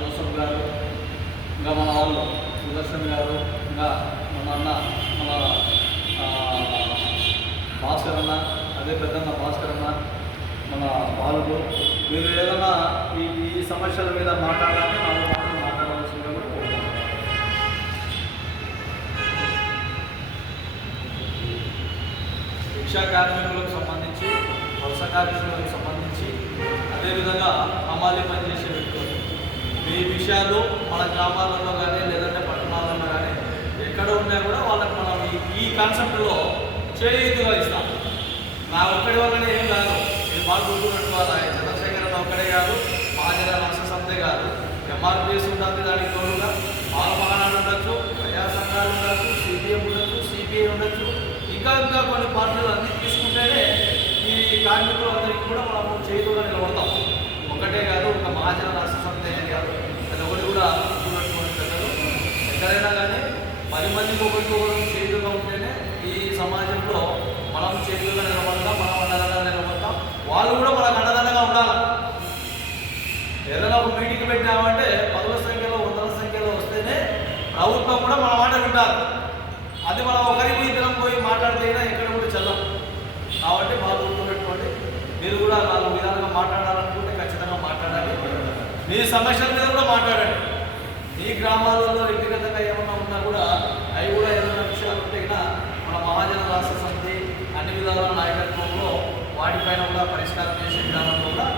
Joseph గారు, ఇంకా మన వాళ్ళు సుదర్శన్ గారు, ఇంకా మన అన్న మన భాస్కర్ అన్న, అదే పెద్దన్న భాస్కర్ అన్న, మన బాలుడు, మీరు ఏదైనా ఈ సమస్యల మీద మాట్లాడాలని మాట్లాడవలసిందిగా కూడా కోరుకుంటున్నాను. రిక్షా కార్మికులకు సంబంధించి, వలస కార్మికులకు సంబంధించి, అదేవిధంగా హమాలి పనిచేసే వ్యక్తులు ఈ విషయాలు మన గ్రామాలలో కానీ లేదంటే పట్టణాలలో కానీ ఎక్కడ ఉన్నా కూడా వాళ్ళకి మనం ఈ కాన్సెప్ట్లో చేయుతుగా ఇస్తాం. నా ఒక్కడి వల్లనే ఏం కాదు, ఇది బాగా గుర్తుపెట్టుకోవాలి. చంద్రశేఖరన్ ఒక్కడే కాదు, మహాజన రాష్ట్ర సంస్థే కాదు, ఎంఆర్పిఎస్ ఉంటుంది, దానికి తోడుగా బాల మహానాడు ఉండొచ్చు, ప్రజా సంఘాలు ఉండొచ్చు, సిపిఎం ఉండొచ్చు, సిపిఐ ఉండొచ్చు, ఇంకా కొన్ని పార్టీలు అన్నీ తీసుకుంటేనే ఈ కార్మికులందరికీ కూడా మనం చేతులుగా నిలబడతాం. ఒకటే కాదు, ఒక మహాజన రాష్ట్ర సంస్థే కాదు, అది ఒకటి కూడా గుర్తుపెట్టుకోండి ప్రజలు. ఎక్కడైనా కానీ 10 మందికి ఒకరికొకరు చేతులుగా ఉంటేనే ఈ సమాజంలో మనం చేతులుగా నిలబడతాం, మనం అండదండగా నిలబడతాం, వాళ్ళు కూడా మనకు అండదండగా ఉండాలి. ఏదైనా ఒక మీటింగ్ పెట్టామంటే 10ల సంఖ్యలో 100ల సంఖ్యలో వస్తేనే ప్రభుత్వం కూడా మన మాట వింటారు. అది మనం ఒకరికి ఇద్దరం పోయి మాట్లాడితేనే ఎక్కడ కూడా చెల్లం. కాబట్టి బాగా గుర్తుపెట్టుకోండి. మీరు కూడా 4 విధాలుగా మాట్లాడాలనుకుంటే ఖచ్చితంగా మాట్లాడాలి. మీ సమస్యల మీద కూడా మాట్లాడండి. మీ గ్రామాలలో వ్యక్తిగతంగా ఏమన్నా ఉన్నా కూడా అవి కూడా ఏదైనా విషయాలు ఉంటే మన మహాజన రాష్ట్ర సమితి అన్ని విధాల నాయకత్వంలో వాటిపైన కూడా పరిష్కారం చేసే విధానంలో కూడా